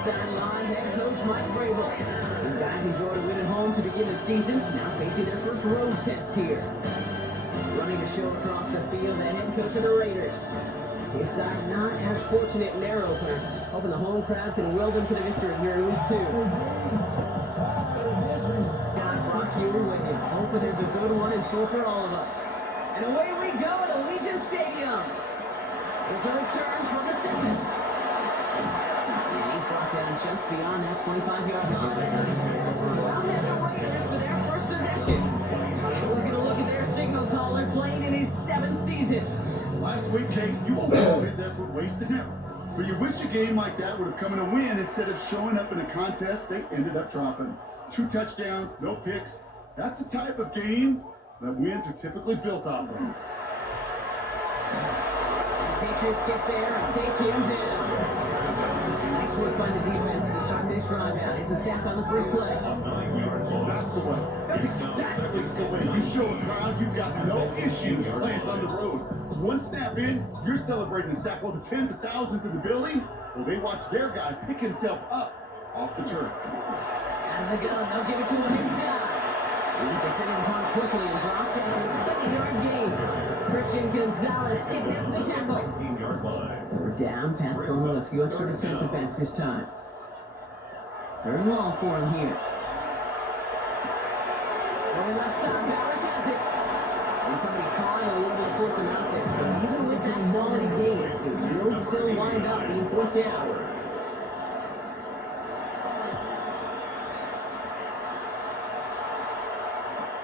sideline, head coach Mike Vrabel. These guys enjoyed a win at home to begin the season, now facing their first road test here. Running the show across the field, the head coach of the Raiders. His side not as fortunate in their opener, hoping the home crowd can will them to the victory here in week 2. Got Brock Huey with you, hoping there's a good one in store for all of us. And away we go at Allegiant Stadium. There's a return from the second. And he's brought down just beyond that 25-yard line. So out head the Raiders for their first possession. And we're going to look at their signal caller playing in his 7th season. Last week, Kate, you won't know his effort wasted never. But you wish a game like that would have come in a win instead of showing up in a contest they ended up dropping. 2 touchdowns, no picks. That's the type of game that wins are typically built off of. The Patriots get there and take him down. Nice work by the defense to start this drive out. It's a sack on the first play. That's the way. That's exactly the way you show a crowd you've got no issues playing on the road. One snap in, you're celebrating a sack while the tens of thousands in the building, well, they watch their guy pick himself up off the turf. Out of the gun, they'll give it to him inside. He's descending upon quickly and dropped after a 2-yard gain. Christian Gonzalez getting there for the tackle. Third down, Pat's going with a few extra defensive backs this time. Third and long for him here. Going left side, Bowers has it. And somebody finally able to force him out there. So even with that quality gain, it will still wind up being 4th down.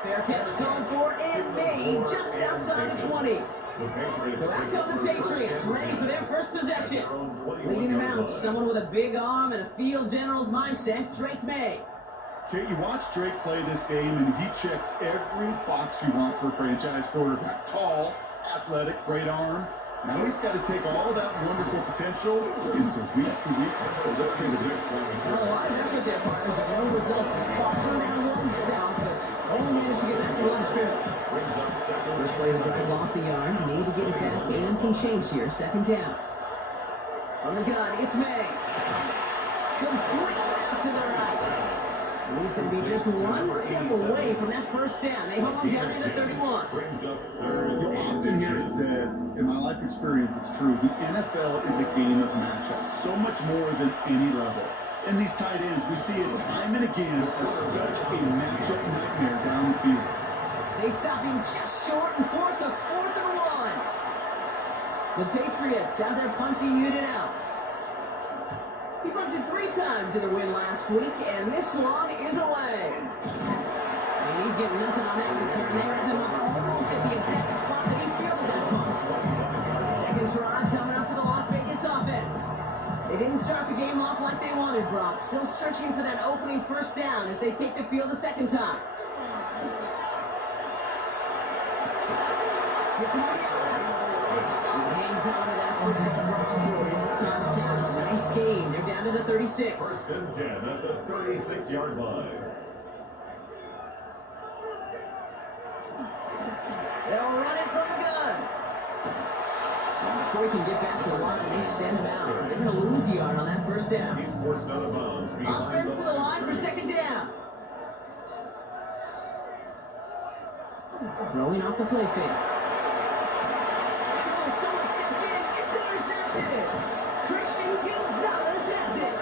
Fair catch called for and made just outside the 20. So out come the Patriots, ready for their first possession. Leading them out, someone with a big arm and a field general's mindset, Drake May. Kate, you watch Drake play this game, and he checks every box you want for a franchise quarterback. Tall, athletic, great arm. Now he's got to take all that wonderful potential into week-to-week productivity. Well, a lot of effort there, partner, but no results. He fought through that one stop, but only managed to get back to the line of scrimmage. First play of the drive, lost a yard. Need to get it back and some change here. 2nd down. On the gun, it's May. Complete out to the right. And he's going to be just one step away from that first down. They hold him down to the 31. You often hear it said, in my life experience, it's true, the NFL is a game of matchups, so much more than any level. And these tight ends, we see it time and again, are such a matchup nightmare down the field. They stop him just short and force a 4th and 1. The Patriots have their punting unit out. He punted 3 times in a win last week, and this one is away. And he's getting nothing on that return. They wrap him up almost at the exact spot that he fielded that punt. Second drive coming up for the Las Vegas offense. They didn't start the game off like they wanted, Brock. Still searching for that opening first down as they take the field a second time. It's he hangs on to that football Brock for a long-time chance. Nice game. They're down to the 36. 1st and 10 at the 36-yard line. They'll run it from the gun. And before he can get back to the line, they send him out. So they're going to lose a yard on that first down. He's forced out of bounds. Offense to the line for 2nd down. Throwing off the play fake. Oh, someone stepped in. It's intercepted. Christian Gonzalez has it.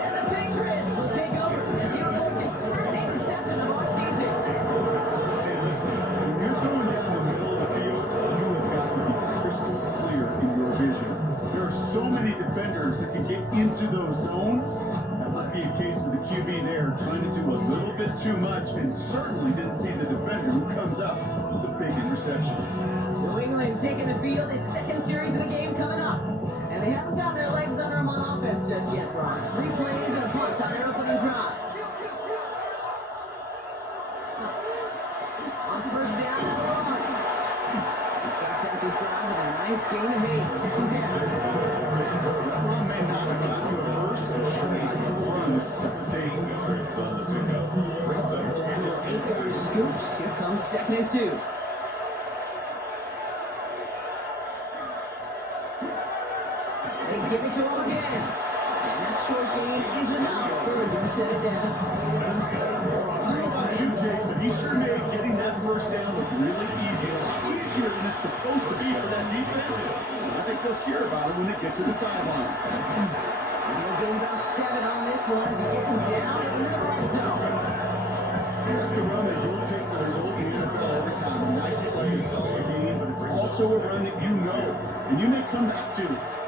And the Patriots will take over as he reports his first interception of our season. Hey, listen, when you're throwing down the middle of the field, you have got to be crystal clear in your vision. There are so many defenders that can get into those zones. That might be a case of the QB there trying to do a little bit too much and certainly didn't see the defender who comes up with the big interception. New England taking the field, its 2nd series of the game coming up. And they haven't got their legs under them on offense just yet, Ron. 3 plays and a punt on their opening drive. On first down, they'll run. He starts out this drive with a nice gain of 8. 2nd down. That run may not have got you a first, but sure it's a run with 17 yards on the pickup. There's that little 8-yard scoot. Here comes 2nd and 2. They give it to him again. And that short gain is enough for him to set it down. I don't know about you, Jake, but he sure made getting that first down look really easy. A lot easier than it's supposed to be for that defense. I think they'll hear about it when they get to the sidelines. He'll gain about 7 on this one as he gets him down into the red zone. That's a run that you'll take the result in the NFL every time. A nice play, a solid game, but it's also a run that you know and you may come back to.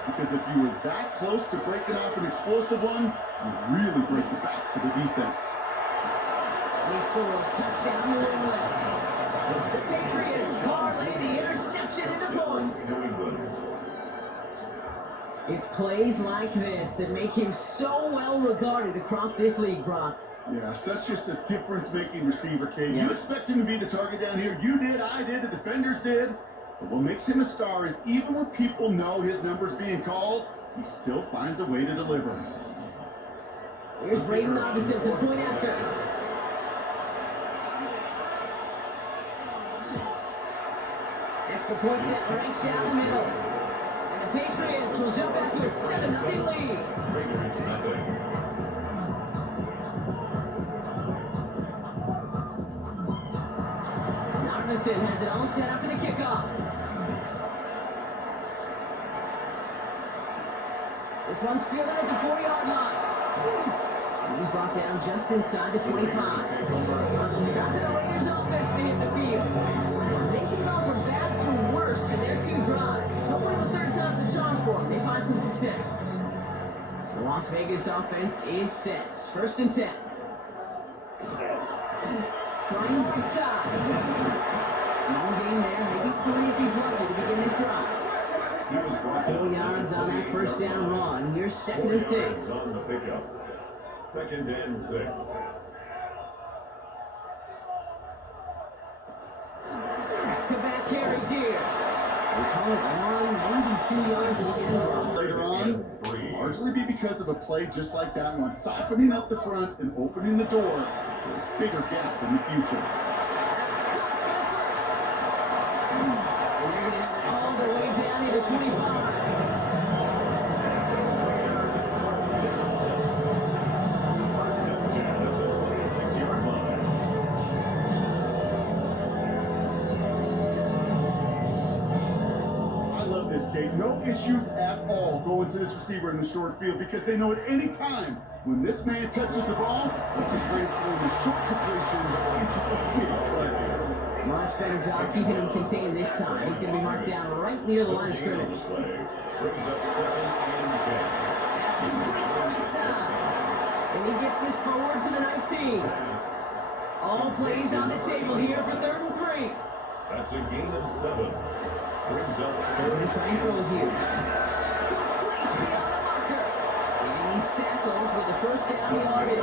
Because if you were that close to breaking off an explosive one, you really break the backs of the defense. And he scores touchdown New England. The Patriots parlay the interception into points. New England. It's plays like this that make him so well regarded across this league, Brock. Yeah, so that's just a difference-making receiver, Kate. Yeah. You expect him to be the target down here. You did, I did, the defenders did. But what makes him a star is even when people know his number's being called, he still finds a way to deliver. Here's Braden Robinson for the point after. Extra point set right down the middle. And the Patriots will jump out to a 7-0 lead. Raiders nothing. Robinson has it all set up for the kickoff. This one's fielded at the 40-yard line. And he's brought down just inside the 25. Time for the Raiders offense to hit the field. Things have gone from bad to worse in their 2 drives. Hopefully the third time's the charm for them. They find some success. The Las Vegas offense is set. First and 10. Trying right side. Small gain there, maybe 3 if he's lucky to begin this drive. 4 yards on that first down run. Here's 2nd and 6. On the pickup. 2nd and 6. Back-to-back carries here. We call it long, maybe 2 yards at the end. Later on, largely be because of a play just like that one, softening up the front and opening the door for a bigger gap in the future. That's caught for the first. And they're going to have it all the way down to the 25. No issues at all going to this receiver in the short field because they know at any time when this man touches the ball, he can transform a short completion into a big play. Much better job keeping him contained this time. He's going to be marked down right near the line of scrimmage. Brings up 2nd and 10. That's complete right side. And he gets this forward to the 19. All plays on the table here for 3rd and 3. That's a gain of 7. Brings up They're going to try and throw here. Complete beyond the marker. And he's tackled with the first down yardage.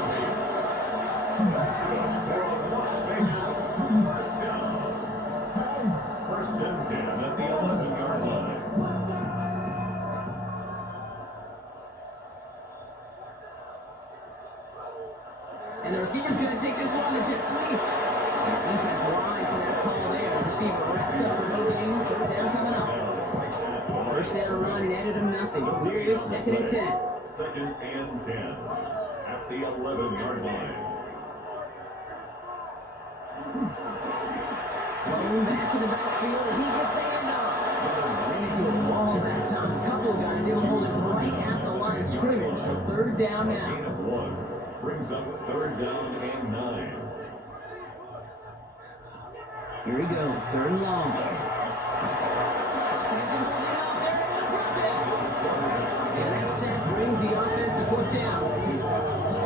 That's good for a Las Vegas first down. 1st and 10 at the 11-yard line. And the receiver's going to take this one, the jet sweep. And the defense wise to that call there. The receiver wrapped up for no gain. 3rd down coming up. First down run netted him nothing. Here's 2nd and 10. 2nd and 10 at the 11-yard line. Blown back in the backfield, and he gets the handoff. Ran into a wall that time. A couple of guys able to hold it right at the line of scrimmage. So 3rd down now. Gain of 1 brings up 3rd down and 9. Here he goes, 3rd and long. Has him holding up, they're able to drop it. And that sack brings the offense to 4th down.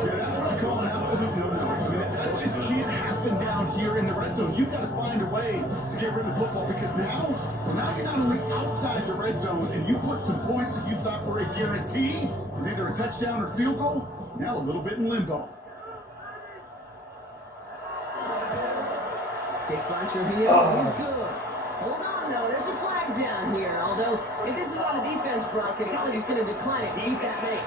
Yeah, that's what I call an absolute no-no. I mean, that just can't happen down here in the red zone. You've got to find a way to get rid of the football because now you're not only outside the red zone and you put some points that you thought were a guarantee, with either a touchdown or field goal, now a little bit in limbo. Kick puncher here is good. Hold on, though. There's a flag down here. Although, if this is on the defense, Brock, they're probably just going to decline it and keep that make.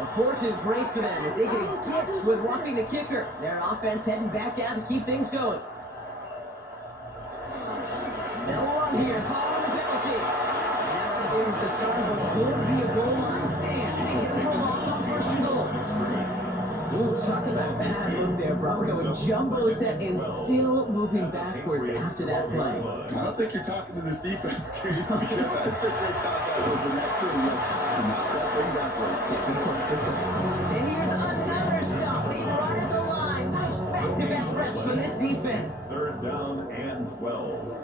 A fortunate break for them as they get a gift with roughing the kicker. Their offense heading back out to keep things going. They'll run here following the penalty. And that towards the start of what could be a goal line stand. And they hit for a loss on first and goal. Ooh, talk about bad move there, Bronco. Jumbo set and still moving backwards after that play. I don't think you're talking to this defense, because I think they thought that was an excellent look to knock that thing backwards. Good point, good point. And here's another stop made right at the line. Nice back-to-back reps from this defense. Third down and 12.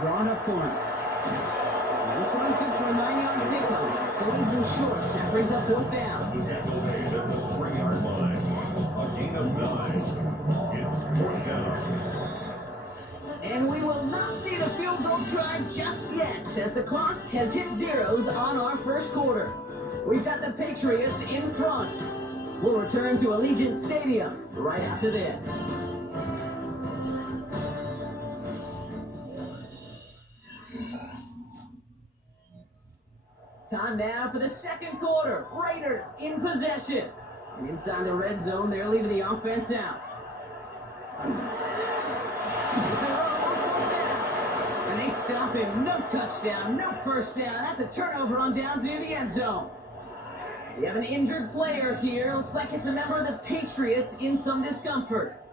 Drawn up for him. And this one's good for a 9-yard pickup. It still leaves him short. That brings up fourth down. The tackle made at the 3-yard line. A gain of 9. It's fourth down. And we will not see the field goal try just yet, as the clock has hit zeros on our first quarter. We've got the Patriots in front. We'll return to Allegiant Stadium right after this. Time now for the second quarter. Raiders in possession. And inside the red zone, they're leaving the offense out. It's a roll on fourth down. And they stop him. No touchdown, no first down. That's a turnover on downs near the end zone. We have an injured player here. Looks like it's a member of the Patriots in some discomfort.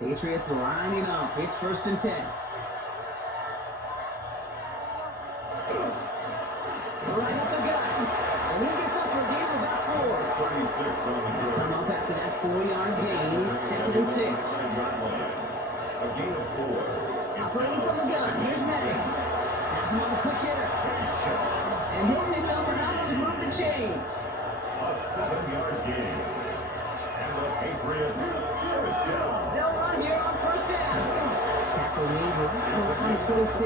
Patriots lining up. It's 1st and 10. Right up the gut. And he gets up for a gain of about 4. 36 on the field. Come up after that 4-yard gain. It's 2nd and 6. A gain of 4. Operating from the gun. Here's Manning. Has him on the quick hitter. And he'll pick up enough to move the chains. A 7-yard gain. And the Patriots first down. They'll run here on first down. Tackle made right on 26.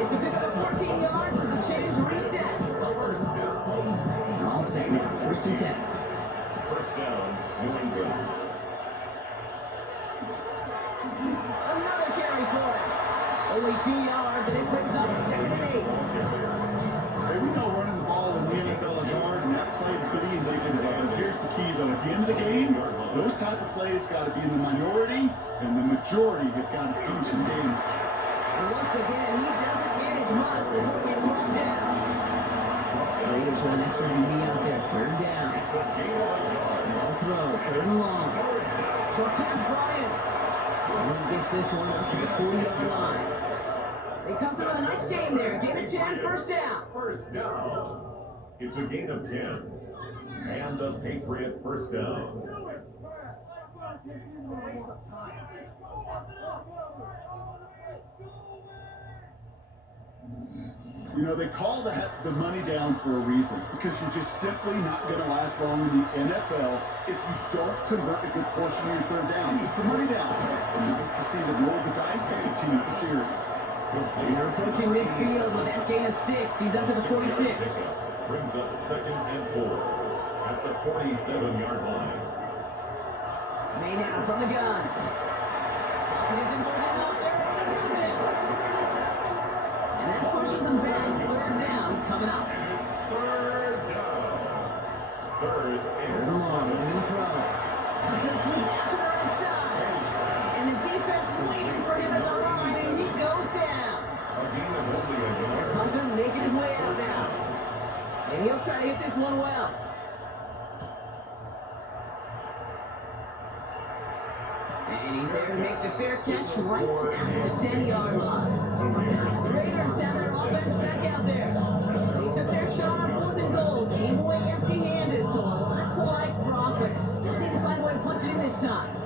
It's a pickup of 14 yards as the chains reset. All set now. 1st and 10. First down, New England. Another carry for him. Only 2 yards, and it brings up 2nd and 8. Hey, we know running the ball in the NFL is hard, and that play could easily be done. But here's the key, though. At the end of the game, those type of plays got to be in the minority, and the majority have got to do some damage. And once again, he doesn't manage much before being run down. Raiders with an extra DB out there. 3rd down. Ball throw. 3rd and long. Short pass brought in. And he gets this one up to the 40-yard line. They come through with a nice gain there. Gain of 10, 1st down. First down. It's a gain of 10. And the Patriot first down. You know, they call the money down for a reason, because you're just simply not going to last long in the NFL if you don't convert a good portion of your 3rd down. It's a money down. And nice to see them roll the dice and continue the series. And they're approaching midfield with that gain of 6. He's up to the 46. Brings up 2nd and 4 at the 47-yard line. May now from the gun. Pocket is involved out there over the defense. And that pushes them back. 3rd down coming up. It's 3rd down. 3rd and long. They're going to throw. Complete out to the right side. And the defense waiting for him at the line, and he goes down. a gain of only a yard. Punter making his way out now. And he'll try to hit this one well. And he's there to make the fair catch right at the 10-yard line. The Raiders have their offense back out there. They took their shot on 4th and goal, came away empty-handed, so a lot to like Brock, but just need to find a way to punch it in this time.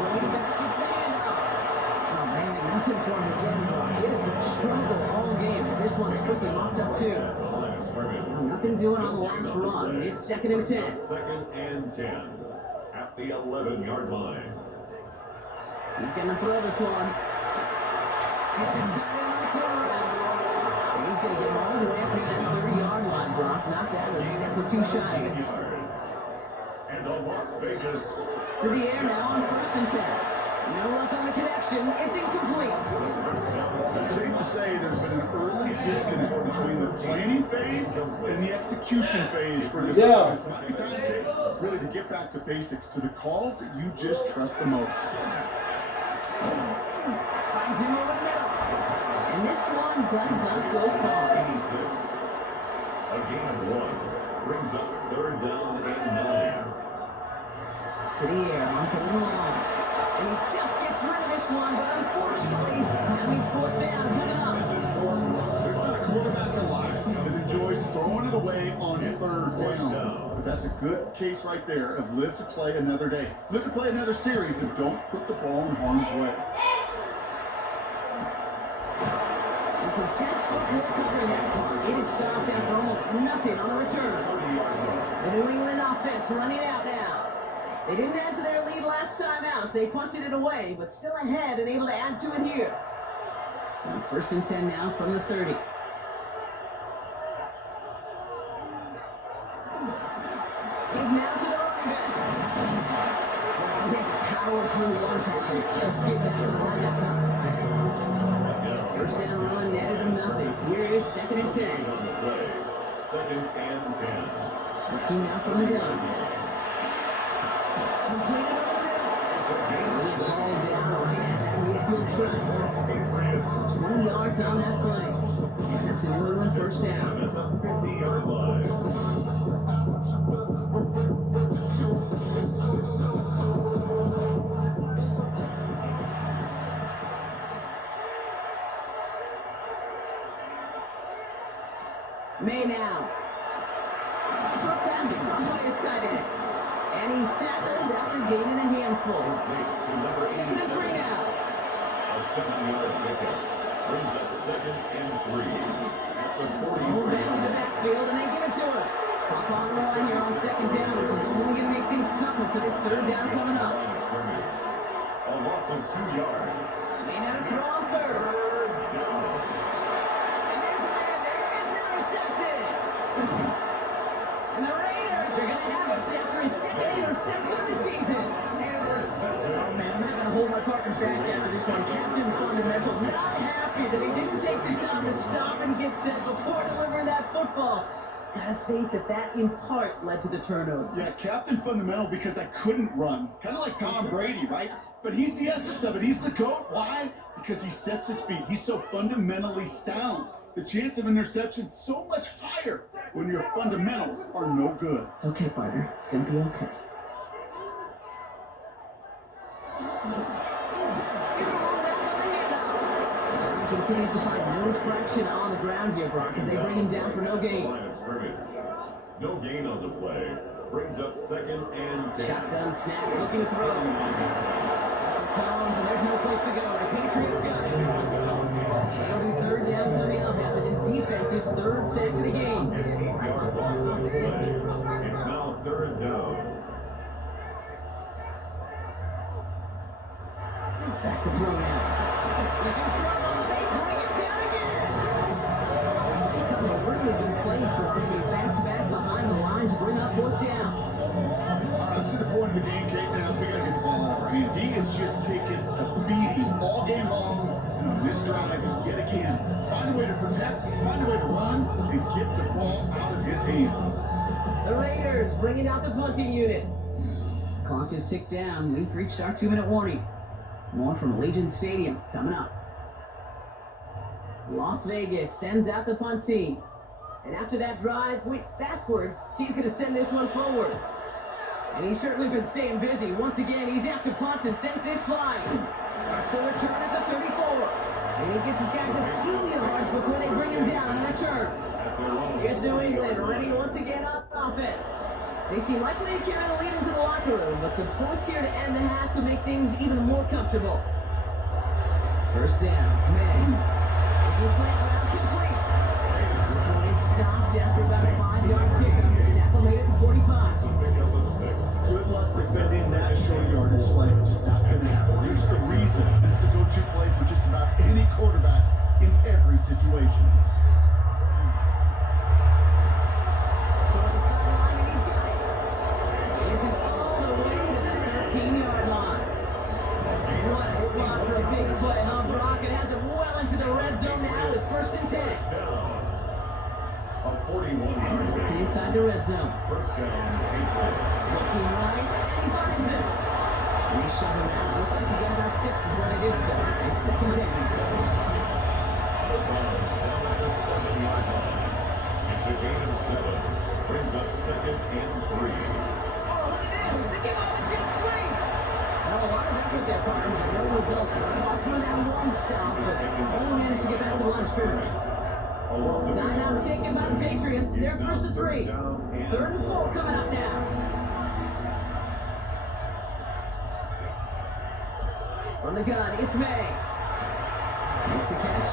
Running back gets the handoff. Oh man, nothing for him again, Brock. It has been a struggle all game as this one's quickly mopped up too. Nothing doing on the last run. It's 2nd and 10. 2nd and 10 at the 11-yard line. He's going to throw this one. Gets his tight end on the corner route. And he's going to get him all the way up near that 30-yard line, Brock. Not that a step or two shy of it. And the Las Vegas To the air now on 1st and 10. No luck on the connection. It's incomplete. Safe to say there's been an early disconnect between the planning phase and the execution phase for this offense. Might be time, Kate, really to get back to basics, to the calls that you just trust the most. Finds him over the middle. And this one does not go far. 86. A gain of 1 brings up 3rd down and 9. To the air, onto the line. And he just gets rid of this one, but unfortunately, that means 4th down coming up. There's not a quarterback alive that enjoys throwing it away on 3rd down. But that's a good case right there of live to play another day. Live to play another series and don't put the ball in harm's way. And some textbook work covering that part. It is stopped after almost nothing on the return. The New England offense running out now. They didn't add to their lead last time out, so they punted it away, but still ahead and able to add to it here. So 1st and 10 now from the 30. Give now to the running back. He had to power through one tackle just to get back to the line that time. 1st down run netted him nothing. Here is 2nd and 10. 2nd and 10. Looking now from the gun. Completed over the middle. He is hauled down right at that midfield stripe. 20 yards on that play. And that's a New England 1st down. At the 50-yard line. May now. Drop pass caught by his tight end. And he's tackled after gaining a handful. 2nd and 3 now. A 7-yard pickup brings up 2nd and 3. At the 40. Hold back in the backfield and they give it to him. Pop on the line here on 2nd down, which is only going to make things tougher for this 3rd down coming up. A loss of 2 yards. May now throw on 3rd. And there's a man there. It's intercepted. And the Raiders are going to have it after his 2nd interception of the season. Oh man, I'm having to hold my partner back after this one. Captain Fundamental not happy that he didn't take the time to stop and get set before delivering that football. Gotta think that in part led to the turnover. Yeah, Captain Fundamental because I couldn't run. Kind of like Tom Brady, right? But he's the essence of it. He's the GOAT. Why? Because he sets his feet. He's so fundamentally sound. The chance of interception so much higher when your fundamentals are no good. It's okay, partner. It's gonna be okay. Here's a long back on the handoff. He continues to find no traction on the ground here, Brock, as they bring him down for no gain. Line of scrimmage. No gain on the play. Brings up 2nd and 10. Shotgun snap, looking to throw. Pressure comes, and there's no place to go. The Patriots got it. It'll be 3rd down coming up after this defense's 3rd sack of the game. 8-yard loss on the play. It's now 3rd down. Back to throw now. He's in trouble, and they bring him down again. A couple of really good plays, Brock. Back-to-back behind the line to bring up 4th down. To the point of the game, Kate, now we got to get the ball out of our hands. He has just taken a beating all game long. And on this drive, yet again, find a way to protect, find a way to run, and get the ball out of his hands. The Raiders bringing out the punting unit. Clock is ticked down. We've reached our 2-minute warning. More from Allegiant Stadium coming up. Las Vegas sends out the punt team. And after that drive went backwards, he's going to send this one forward. And he's certainly been staying busy. Once again, he's out to punt and sends this flying. Starts the return at the 34. And he gets his guys a few yards before they bring him down on the return. Here's New England ready once again on offense. They seem likely to carry the lead into the locker room, but some points here to end the half could make things even more comfortable. 1st down, May. Looking slant route complete. This one is stopped after about a 5-yard pickup. The tackle made it to 45. Good luck defending that short yardage play. Just not going to happen. There's the reason. This is a go-to play for just about any quarterback in every situation. Toward the sideline, and he's got it. This is all the way to the 13-yard line. What inside the red zone. First down, Patriots. Looking right, he finds him. And they shut him out. Looks like he got about 6 before they did so. It's second down. The Browns down at the 7-yard line. It's a gain of 7. Brings up second and 3. Oh, look at this. They give all the jet swing. Oh, a lot of effort there, partners. No results. Fought through that one stop, but only managed to get back to the line of scrimmage. Timeout taken by the Patriots. They're first to 3. Third and 4 coming up now. From the gun, it's May. Makes the catch.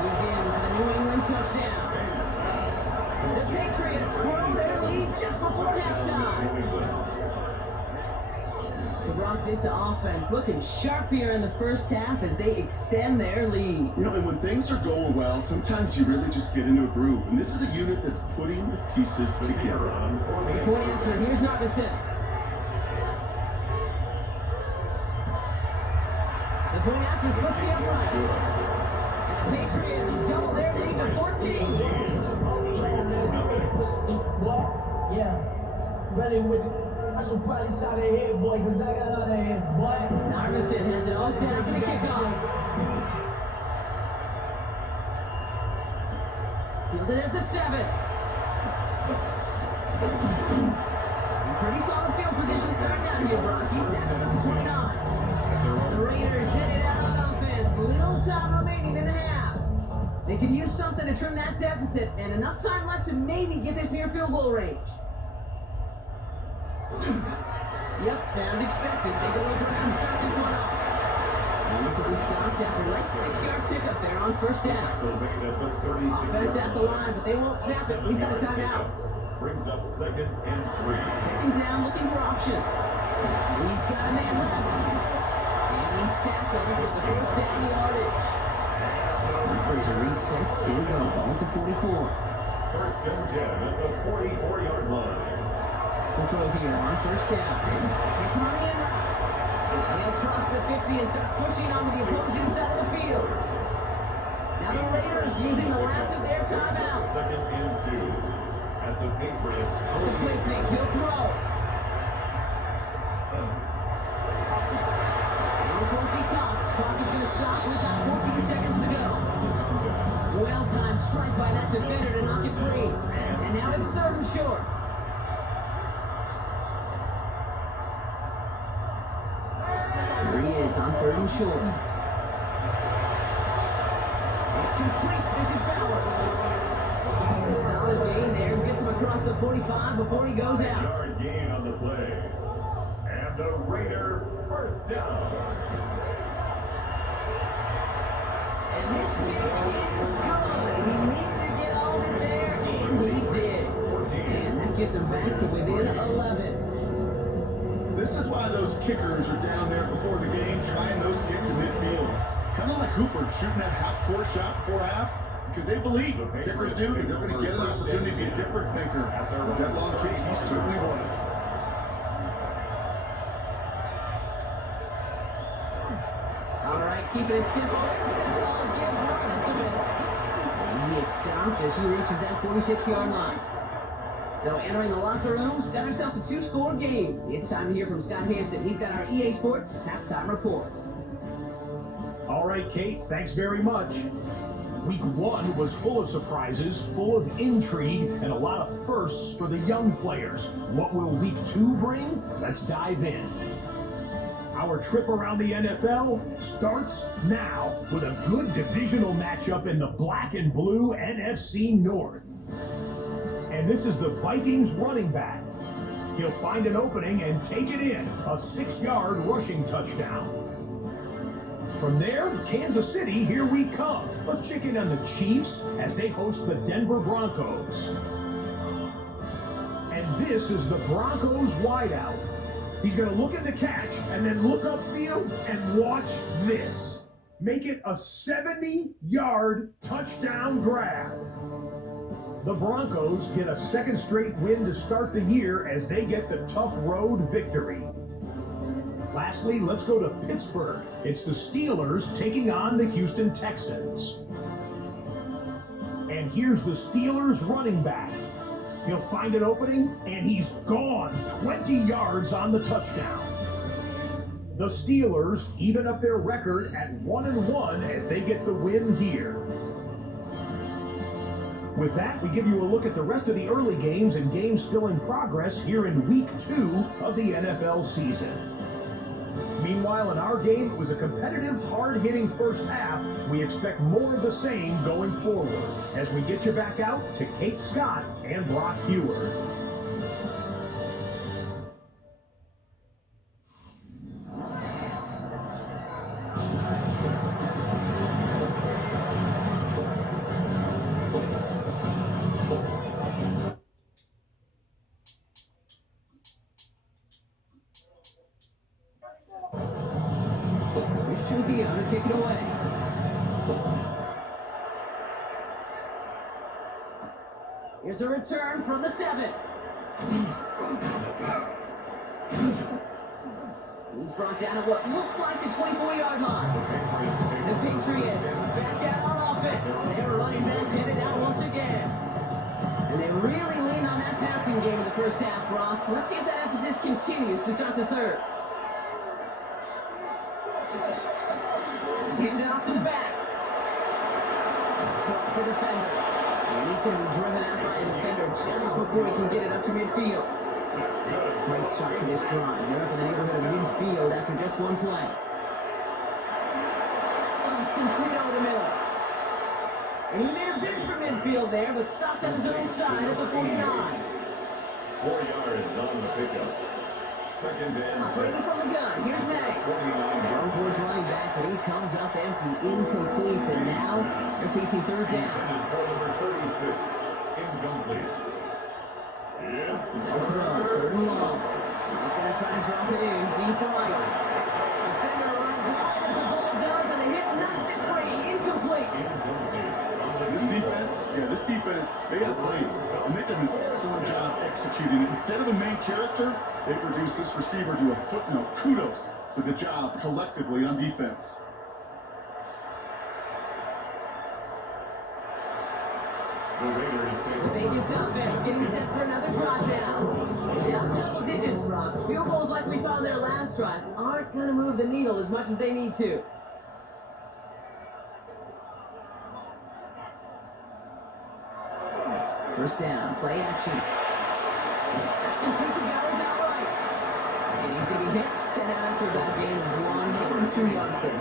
He's in for the New England touchdown. The Patriots grow their lead just before halftime. So Brock, this offense looking sharp here in the first half as they extend their lead. You know, and when things are going well, sometimes you really just get into a groove. And this is a unit that's putting the pieces together. Point after, here's Narbison. The point after splits the uprights. And the Patriots double their lead to 14. What? Yeah. Ready with it. I should probably start a head, boy, because I got other heads, boy. Narbison has it all set up for the kickoff. Fielded at the 7. And pretty solid field position starting out here, Brock. He's tackled at the 29. The Raiders headed out on offense. Little time remaining in the half. They could use something to trim that deficit, and enough time left to maybe get this near field goal range. Yep, as expected, they go look around and start this one off. And this will be stopped after a nice 6-yard pickup there on first down. Offense at the line, but they won't snap it. We've got a timeout. Brings up second and 3. Second down, looking for options. He's got a man left. And he's tackled with the first down yardage. There's a reset. Here we go. Ball at the 44. First and 10 at the 44-yard line. To throw here on first down. It's money in route. And he'll cross the 50 and start pushing onto the opposing side of the field. Now the Raiders using the last of their timeouts. Second and 2 at the Patriots. The play fake, he'll throw. And this won't be caught. Clock is going to stop. We've got 14 seconds to go. Well-timed strike by that defender to knock it free. And now it's third and short. There he is on third and short. It's complete. This is Bowers. A solid gain there. Gets him across the 45 before he goes out. Yard gain on the play. And the Raider first down. And this kid is good. He needed to get all of it there, and he did. And that gets him back to within 11. This is why those kickers are down there before the game, trying those kicks in midfield. Kind of like Hooper shooting that half-court shot before half, because they believe, kickers do, that they're going to get an opportunity to be a difference maker. With that long kick, he certainly was. All right, keeping it simple. They're just going to call a give right up the middle. And he is stopped as he reaches that 46-yard line. So entering the locker rooms, got ourselves a 2-score game. It's time to hear from Scott Hansen. He's got our EA Sports halftime report. All right, Kate, thanks very much. Week 1 was full of surprises, full of intrigue, and a lot of firsts for the young players. What will week 2 bring? Let's dive in. Our trip around the NFL starts now with a good divisional matchup in the black and blue NFC North. And this is the Vikings running back. He'll find an opening and take it in, a 6-yard rushing touchdown. From there, Kansas City, here we come. Let's check in on the Chiefs as they host the Denver Broncos. And this is the Broncos wideout. He's going to look at the catch and then look upfield and watch this. Make it a 70-yard touchdown grab. The Broncos get a second straight win to start the year as they get the tough road victory. Lastly, let's go to Pittsburgh. It's the Steelers taking on the Houston Texans. And here's the Steelers running back. He'll find an opening, and he's gone 20 yards on the touchdown. The Steelers even up their record at 1-1 as they get the win here. With that, we give you a look at the rest of the early games and games still in progress here in Week 2 of the NFL season. Meanwhile, in our game, it was a competitive, hard-hitting first half. We expect more of the same going forward as we get you back out to Kate Scott and Brock Heward. Trujillo to kick it away. Here's a return from the 7. He's brought down at what looks like the 24-yard line. The Patriots back out on offense. They're running back headed out once again. And they really leaned on that passing game in the first half, Brock. Let's see if that emphasis continues to start the third. Handed off to the back. Stops the defender. And he's going to be driven out by a defender just before he can get it up to midfield. Great start to this drive. They're up in the neighborhood of midfield after just one play. He's complete over the middle. And he may have been for midfield there, but stopped on his own side at the 49. 4 yards on the pickup. Second and Operating from the gun. Here's May. 49 Long force running back, but he comes up empty, incomplete, and now they're facing third down. intended for number 36. Incomplete. It's No throw, third and long. He's going to try to drop it in, deep right. Defender runs right as the ball does, and the hit knocks it free. Incomplete. This defense, they have played, and they did an excellent job executing it. Instead of a main character, they produced this receiver to a footnote. Kudos to the job collectively on defense. the Raiders take The Vegas offense getting set for another drive down. Down double digits, Brock. Field goals like we saw in their last drive aren't going to move the needle as much as they need to. First down, play action. That's complete to Bowers outright. And he's going to be hit, sent out after about a gain of 1 or 2 yards there.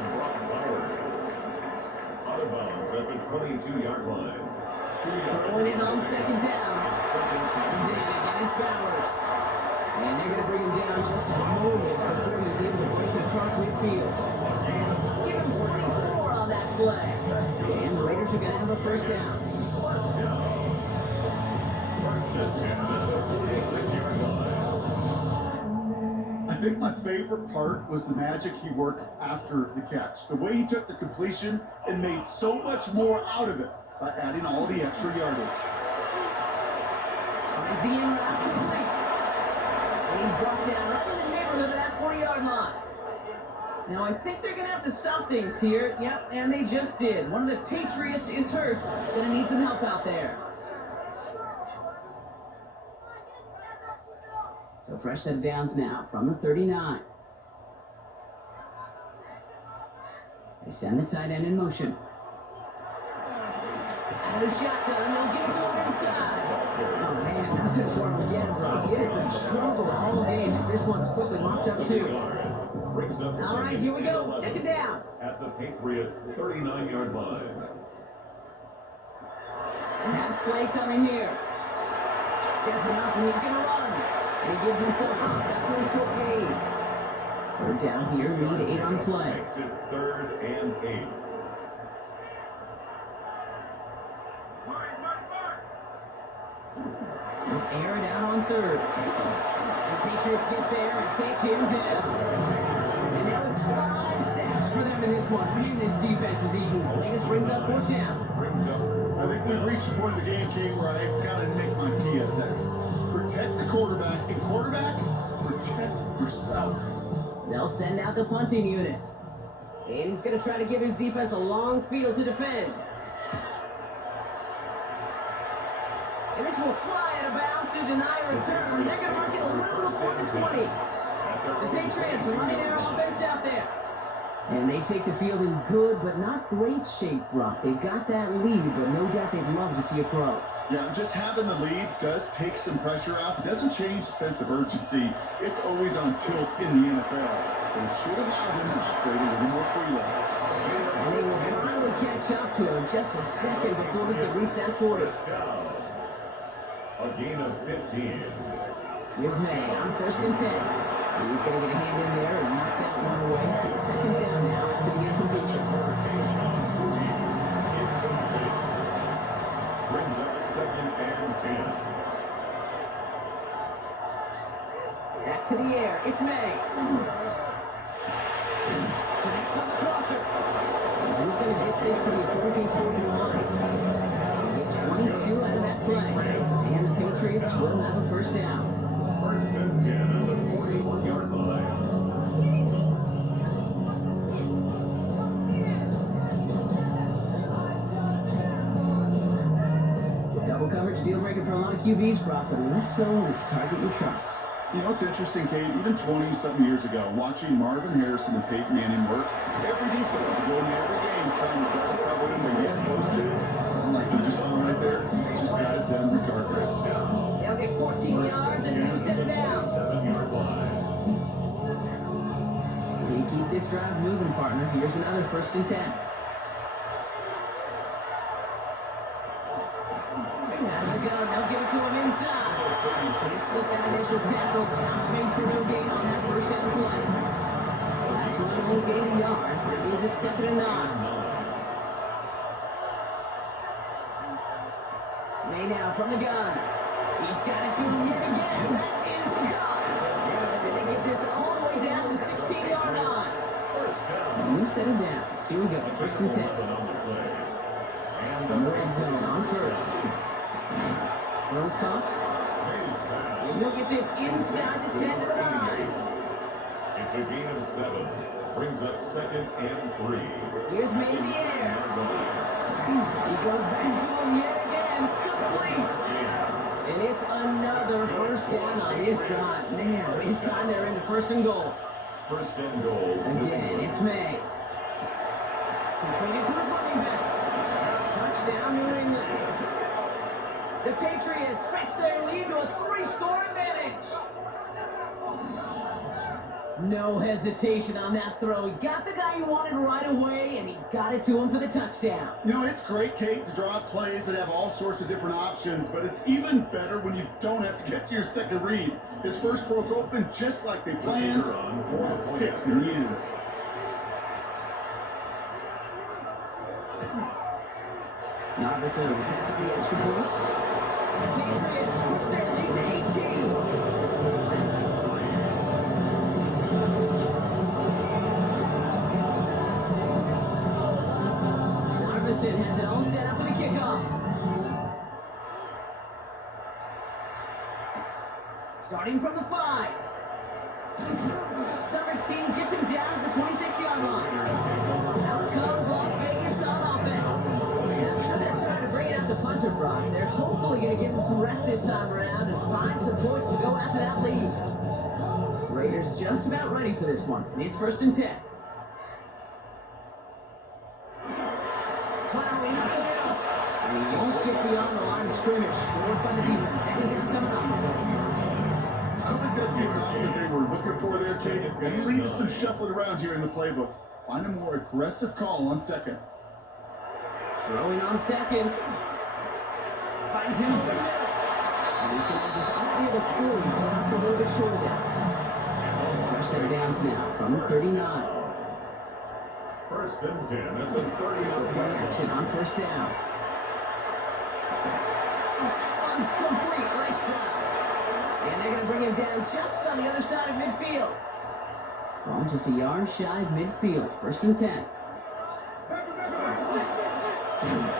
out of bounds at the 22-yard line. 2 yards. Throwing in on second down. And again, it's Bowers. And they're going to bring him down just a moment before he's able to break it across midfield. Give him 24 on that play. And the Raiders are going to have a first down. First and 10 at the 46-yard line. I think my favorite part was the magic he worked after the catch. The way he took the completion and made so much more out of it by adding all the extra yardage. Finds the in route complete. And he's brought down right in the neighborhood of that 40-yard line. Now, I think they're going to have to stop things here. Yep, and they just did. One of the Patriots is hurt. Going to need some help out there. So fresh set of downs now from the 39. They send the tight end in motion. Out of the shotgun, they'll give it to him inside. Oh man, nothing's wrong again, Brock. It has been struggle all game as this one's quickly locked up too. All right, here we go. Second down. At the Patriots' 39-yard line. Pass play coming here. Stepping up and he's going to run. And he gives himself up after a short gain. Third down here, lead 8 on play. Makes it 3rd and 8. He'll air it out on third. And the Patriots get there and take him down. And now it's 5 sacks for them in this one. Man, this defense is eating. Latest brings up 4th down. Brings up. I think we've reached the point of the game, King, where I gotta make my PSA. Protect the quarterback, and quarterback, protect yourself. They'll send out the punting unit. And he's going to try to give his defense a long field to defend. And this will fly out of bounds to deny a return. They're going to mark it a little before the 20. The Patriots are running their offense out there. And they take the field in good but not great shape, Brock. They've got that lead, but no doubt they'd love to see it grow. Yeah, just having the lead does take some pressure off. It doesn't change the sense of urgency. It's always on tilt in the NFL. But it should allow them to operate a little more freely. And they will finally catch up to him just a second before he can reach that 40. A gain of 15. Here's May on 1st and 10. He's going to get a hand in there and knock that one away. So 2nd down now after the incompletion. Brings up 2nd and 10. Back to the air. It's May. Connects on the crosser. And he's going to get this to the opposing 41. Get 22 out of that play. And the Patriots will have a 1st down. 1st and 10 at the 41-yard line. Double coverage deal breaker for a lot of QBs, Brock, but less so when it's target you trust. You know, it's interesting, Kate, even 20-something years ago, watching Marvin Harrison and Peyton Manning work, every defense would go into every game trying to double cover them and get those two. Like you just saw right there, just got it done regardless. They'll get 14 yards and a new set of downs. 7-yard line. We keep this drive moving, partner. Here's another 1st and 10. Out of the gun, they'll give it to him inside. Can't slip that initial tackle. Stops made for no gain on that 1st down play. Last one only gained a yard. That means it's 2nd and 9. May now from the gun. He's got it to him yet again. That is caught. And they get this all the way down to the 16-yard line. So a new set of downs. Here we go. 1st and 10. From the red zone on 1st. Runs caught. And he'll get this inside the 10 to the 9. It's a gain of 7. Brings up 2nd and 3. Here's May in the air. He goes back to him yet again. Complete. And it's another 1st down on this drive. Man, this time they're into 1st and goal. 1st and goal. Again, it's May. Completed to his running back. Touchdown, New England. The Patriots stretch their lead to a 3-score advantage. No hesitation on that throw. He got the guy he wanted right away, and he got it to him for the touchdown. You know, it's great, Kate, to draw up plays that have all sorts of different options, but it's even better when you don't have to get to your second read. His first broke open just like they planned. That's 6 in the end. Narvison will tap the extra point. And the Patriots push their lead to 18. Narvison has it all set up for the kickoff. Starting from the 5. Coverage team gets him down at the 26-yard line. Out comes Las Vegas on offense. I'm sure they're trying to bring out the puncher, Brock. They're hopefully going to give him some rest this time around and find some points to go after that lead. Raiders just about ready for this one. It's 1st and 10. Plowing up the middle. And he won't get beyond the line of scrimmage. Work by the defense. 2nd down coming up. I don't think that's the amount that they were looking for there, Kate. And leave us some shuffling around here in the playbook. Find a more aggressive call on 2nd. Throwing on 2nd. Finds him over the middle. And he's going to have this up near the 40, just a little bit short of it. So 1st set of downs now from the 39. 1st and 10 at the 39. Play action on 1st down. That one's complete, right side. And they're going to bring him down just on the other side of midfield. Ball just a yard shy of midfield. 1st and 10.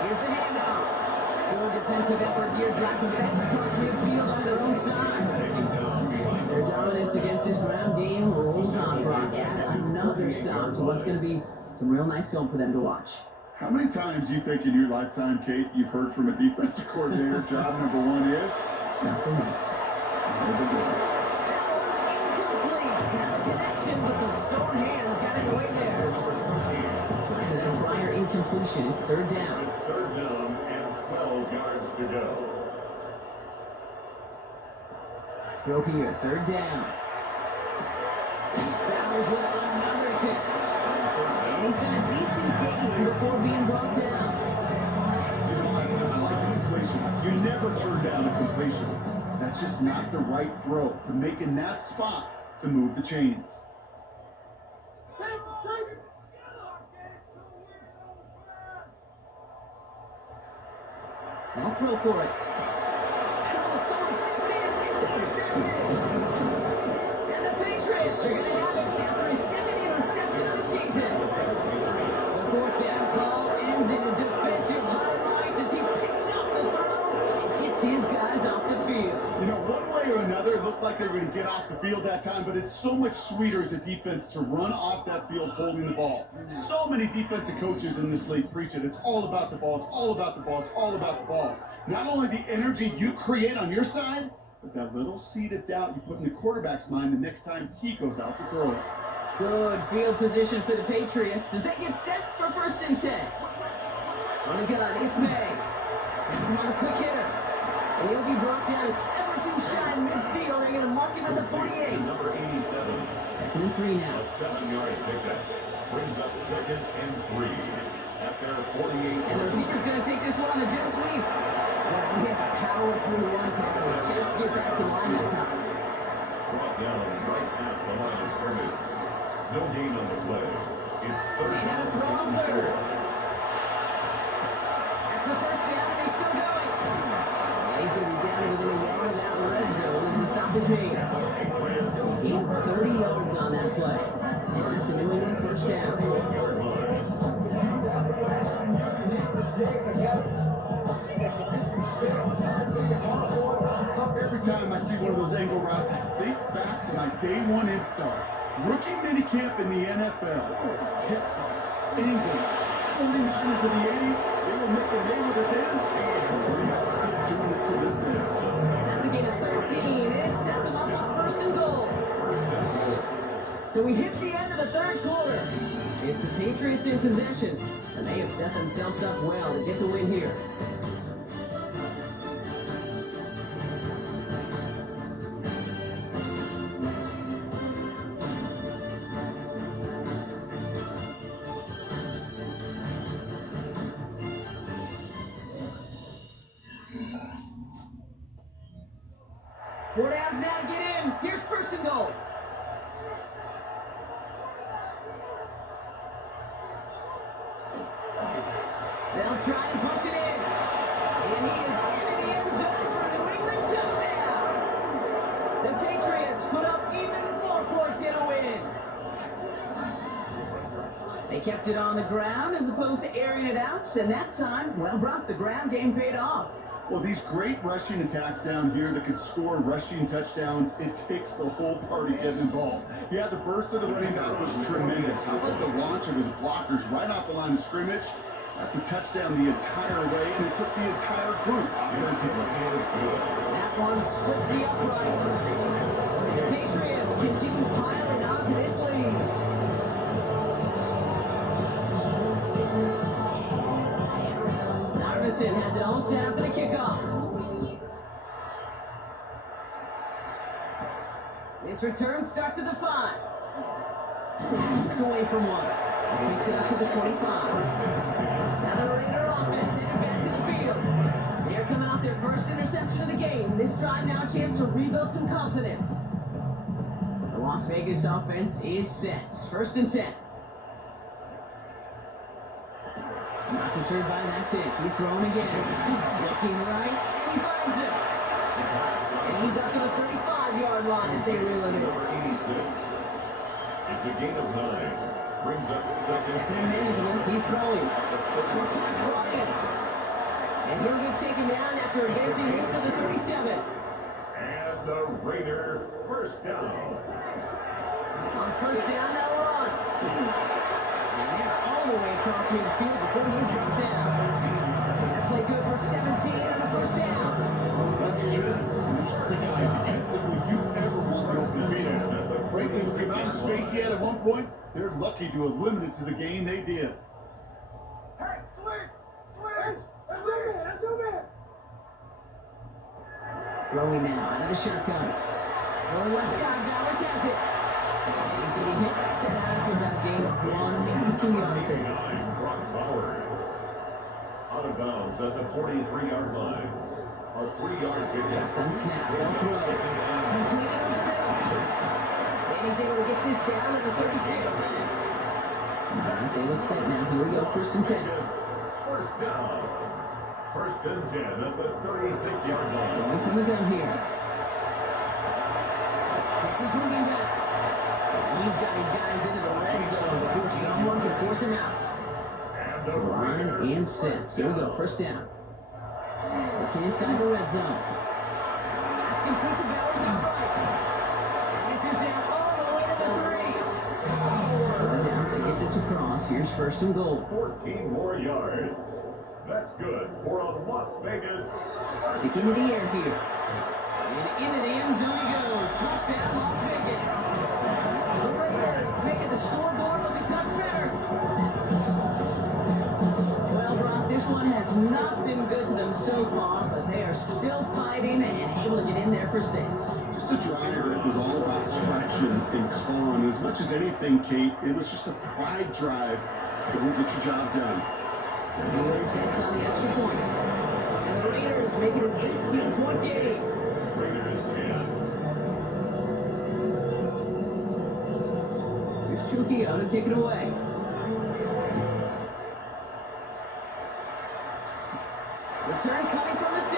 Here's the handoff. Good defensive effort here. Drives him back across midfield on their own side. Their dominance against his ground game rolls on, Brock. Add another stop to what's going to be some real nice film for them to watch. How many times do you think in your lifetime, Kate, you've heard from a defensive coordinator, job number one is? Stop the run. Connection, but some stone hands got in the way there. So after that prior incompletion, it's third down. Third down and 12 yards to go. Throw here, third down. It's Bowers with another catch. And he's got a decent gain before being brought down. You know, I like the completion. You never turn down a completion. That's just not the right throw to make in that spot to move the chains. I'll throw for it. And someone stepped in. It's intercepted. And the Patriots are going to have it after his second interception of the season. The fourth down call ends in a defensive highlight as he picks up the throw and gets his guys off the field. You know, one way or another, it looked like they were going to get off the field that time, but it's so much sweeter as a defense to run off that field holding the ball. So many defensive coaches in this league preach it. It's all about the ball. It's all about the ball. It's all about the ball. Not only the energy you create on your side, but that little seed of doubt you put in the quarterback's mind the next time he goes out to throw it. Good field position for the Patriots as they get set for 1st and 10. On the gun, it's May. It's him on the quick hitter. And he'll be brought down as ever too shy in midfield. They're going to mark him at the 48. Number 87. 2nd and 3 now. A 7-yard pickup brings up 2nd and 3 at their 48. And the receiver's going to take this one on the jet sweep. Well, he had to power through one tackle just to get back to the line that time. Brought down right at the line of scrimmage. No gain on the play. It's third And a down. throw on third. That's the first down, and he's still going. Well, he's going to be down within a yard of that red zone as the stop is made. He gained 30 yards on that play. And it's a New England first down. Every time I see one of those angle routes, I think back to my day one install. Rookie minicamp in the NFL. Texas, England, 49ers of the 80s. They were making hay with it then. They're still doing it to this day. That's a gain of 13, and it sets him up with 1st and goal. So we hit the end of the third quarter. It's the Patriots in possession, and they have set themselves up well to get the win here. Four downs now to get in. Here's 1st and goal. They'll try and punch it in. And he is into the end zone for a New England touchdown. The Patriots put up even more points in a win. They kept it on the ground as opposed to airing it out. And that time, well, Brock, the ground game paid off. Well, these great rushing attacks down here that could score rushing touchdowns, it takes the whole party getting involved. Yeah, the burst of the running back was tremendous. How about the launch of his blockers right off the line of scrimmage? That's a touchdown the entire way, and it took the entire group offensively. That one splits the uprights. And the Patriots continue piling onto this lead. Narvison has it all set up for the kickoff. This return starts at the 5. It's away from one. This makes it up to the 25. Now the Raider offense headed back to the field. They're coming off their first interception of the game. This drive now a chance to rebuild some confidence. The Las Vegas offense is set. 1st and 10. Not deterred by that pick. He's throwing again. Looking right, and he finds it. And he's up to the 35-yard line as they reel it in. Number 86. It's a gain of 9. Brings up 2nd and management. He's throwing. Short pass brought in. And he'll get taken down after advancing this to the 37. And the Raider first down. On 1st down, they'll run. And they're all the way across midfield before he's brought down. That play good for 17 and a first down. That's just not the guy defensively you ever want to open feet at. Frankly, with the amount of space he had at one point, they're lucky to have limited to the game they did. Hey, switch! Switch! That's no man! That's no man! Throwing now out of the shotgun. Going left side, Bowers has it. And he's going to be hit, set out after about a gain of 1, maybe 2 yards there. Brock Bowers. Out of bounds at the 43-yard line. A 3-yard pickup. Shotgun snap, ball throw. Completed over the middle. And he's able to get this down at the 36. Alright, they look set now. Here we go, first and 10. First down. First and 10 at the 36-yard line. Going from the gun here. That's his running back. He's got his guys into the red zone before someone can force him out. And To line and sets. Here we go, first down. Looking inside the red zone. That's complete to Bowers on the right. And this is down all the way to the 3. 4 downs to get this across. Here's first and goal. 14 more yards. That's good for a Las Vegas. Sticking to the air here. And into the end zone he goes. Touchdown, Las Vegas. The Raiders making the scoreboard look a touch better. Well, Brock, this one has not been good to them so far, but they are still fighting and able to get in there for 6. Just a drive that was all about scratching and clawing. As much as anything, Kate, it was just a pride drive to go get your job done. Taylor takes on the extra point. And the Raiders make it an 18-point game. Raiders 10. Here's Trujillo to kick it away. Return coming from the 6.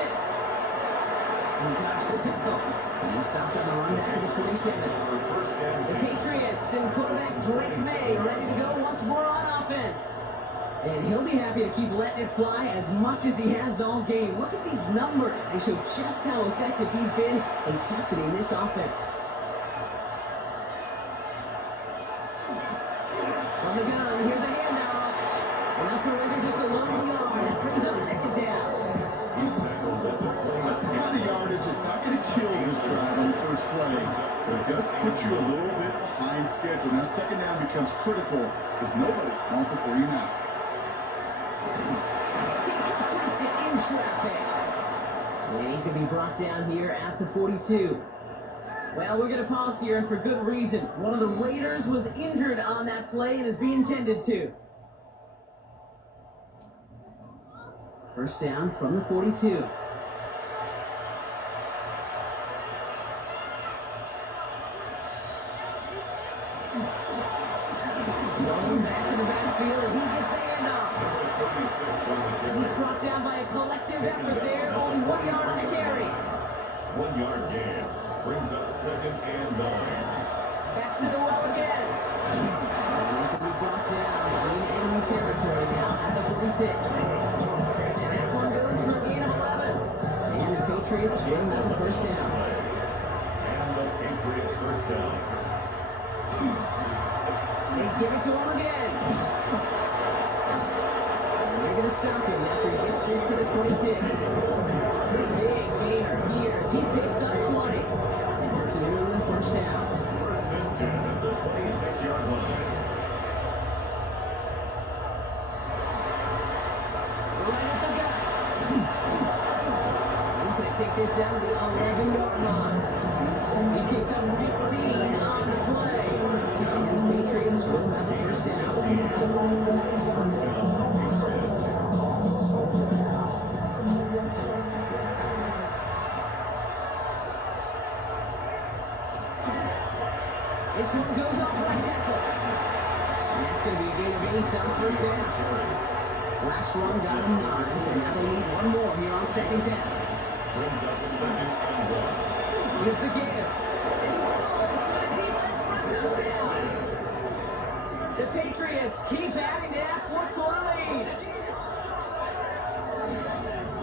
He dodged the tackle. And stopped on the run back at the 27. First and The 10. Patriots and quarterback Drake May ready to go once more on offense. And he'll be happy to keep letting it fly as much as he has all game. Look at these numbers. They show just how effective he's been in captaining this offense. From the gun, here's a handoff. And that's the Raider just a long yard. That brings up second down. That's the kind of yardage that's not going to kill this drive on the first play. But it does put you a little bit behind schedule. Now second down becomes critical because nobody wants it for you now. He completes it in traffic. And he's going to be brought down here at the 42. Well, we're going to pause here, and for good reason. One of the Raiders was injured on that play and is being tended to. First down from the 42. Going back in the backfield, and he gets the handoff. And he's brought down by a collective effort there. Only 1 yard on the carry. 1 yard gain brings up second and 9. Back to the well again. And he's going to be brought down in enemy territory now at the 46. And that one goes for a gain of 11. And the Patriots win the first down. And the Patriot first down. They give it to him again. And they're going to stop him after he gets this to the 26. Big gainer here as he picks up 20. And that's a New England first down. First and 10 at the 26-yard line. Right at the gut. He's going to take this down to the 11-yard line. He picks up 15 on the play. And the Patriots will have a first down. This one goes off right tackle. And that's going to be a gain of 8 on first down. Last run got him 9, so now they need one more here on second down. Brings up second and 1. Here's the give. And he balls to the defense for a touchdown. The Patriots keep adding to that fourth quarter lead.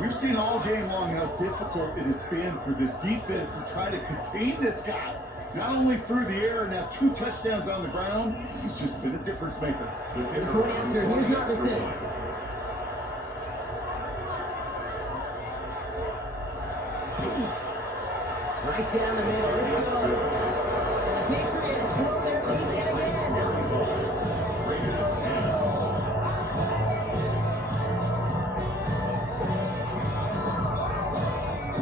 We've seen all game long how difficult it has been for this defense to try to contain this guy. Not only through the air, now 2 touchdowns on the ground. He's just been a difference maker. The point after, here's Narvison. Right down the middle, let's go. And the Patriots grow their lead yet again. Raiders 10.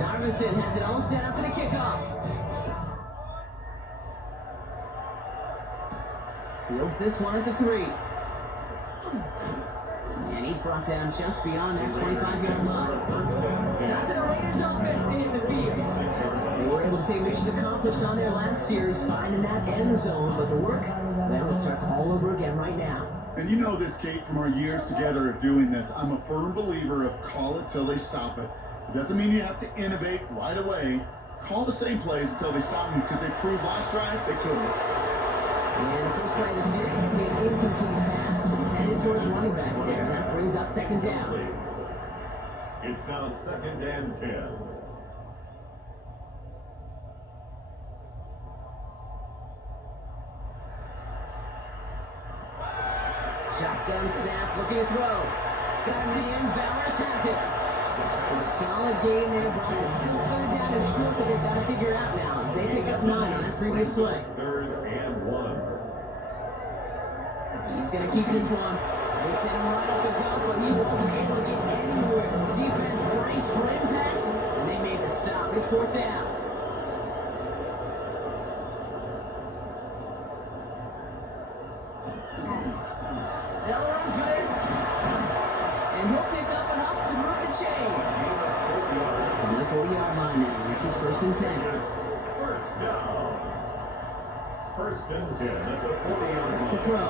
Narvison has it all set up for the kickoff. Fields this one at the 3. And he's brought down just beyond that 25-yard line. Time for the Raiders offense to hit the field. They were able to say mission accomplished on their last series, finding that end zone, but the work, well, it starts all over again right now. And you know this, Kate, from our years together of doing this. I'm a firm believer of call it till they stop it. It doesn't mean you have to innovate right away. Call the same plays until they stop them, because they proved last drive they couldn't. And the first play of the series can be an incomplete pass intended towards running back there. That brings up second down. It's now 2nd and 10. Shotgun snap, looking to throw. Got him in, Bowers has it. So a solid gain there, Brock. It's still 3rd down and short, but they've got to figure it out now as they pick up 9 on that previous play. 3rd and 1. He's going to keep this one. They sent him right up the gut, but he wasn't able to get anywhere. The defense braced for impact, and they made the stop. It's 4th down. They'll run for this. And he'll pick up enough to move the chains. On the 40-yard line now. This is 1st and 10. First down. 1st and 10 at the 40-yard line. To throw.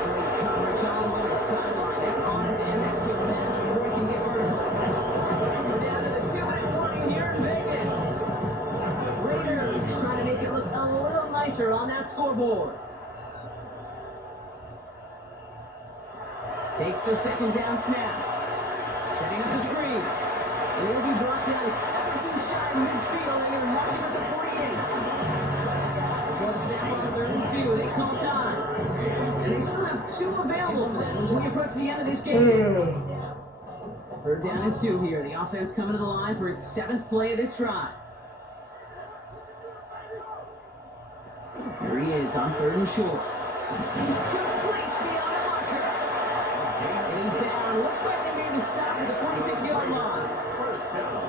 Great coverage all the way to the sideline. That arm to end that quick pass before he can get vertical. We're down to the 2-minute warning here in Vegas. Raiders trying to make it look a little nicer on that scoreboard. Takes the 2nd down snap. Setting up the screen. And he'll be brought down a step or 2 shy of midfield. They're going to mark him at the 48. Before the snap on 3rd and 2, they call time. And they still have 2 available for them as we approach the end of this game. 3rd down and 2 here. The offense coming to the line for its 7th play of this drive. Here he is on 3rd and short. Complete beyond the marker. It is down. Looks like they made the stop at the 46-yard line. First down.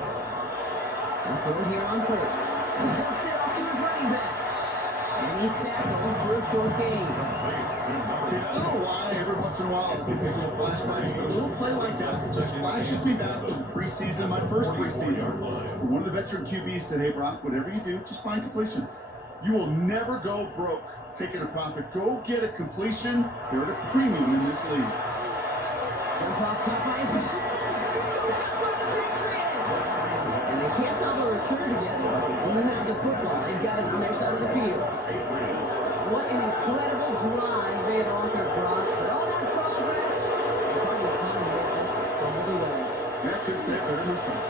And 4 here on 1st. He dumps it off to his running back. And he's tackled for a short gain. I don't know why every once in a while I'll take these little flashbacks, but a little play like that just flashes me back to the preseason, my first preseason. One of the veteran QBs said, hey, Brock, whatever you do, just find completions. You will never go broke taking a profit. Go get a completion. They're at a premium in this league. Jump off cut by his back. Scooped up by the Patriots. And they can't call a return together, but they do have the football. They've got it on their side of the field. What an incredible drive they have authored, Brock. But all that progress, the part of the economy just fumbled away. Yeah, I couldn't say it better myself.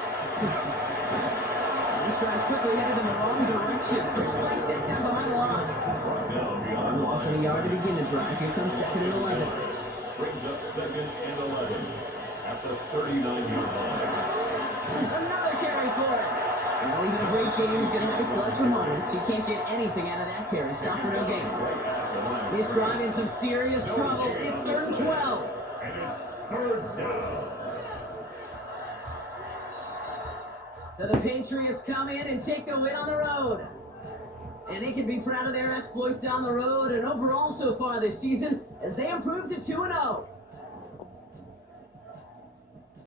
This drive's quickly headed in the wrong direction. First play set down behind the line. One loss of a yard to begin the drive. Here comes 2nd and 11. Brings up 2nd and 11 at the 39-yard line. Another carry for it. Well, even a great game is going to have its lesser moments. You can't get anything out of that carry. Stop for no gain. This drive in some serious trouble. It's 3rd and 12. And it's 3rd down. So the Patriots come in and take the win on the road. And they can be proud of their exploits down the road and overall so far this season as they improve to 2-0.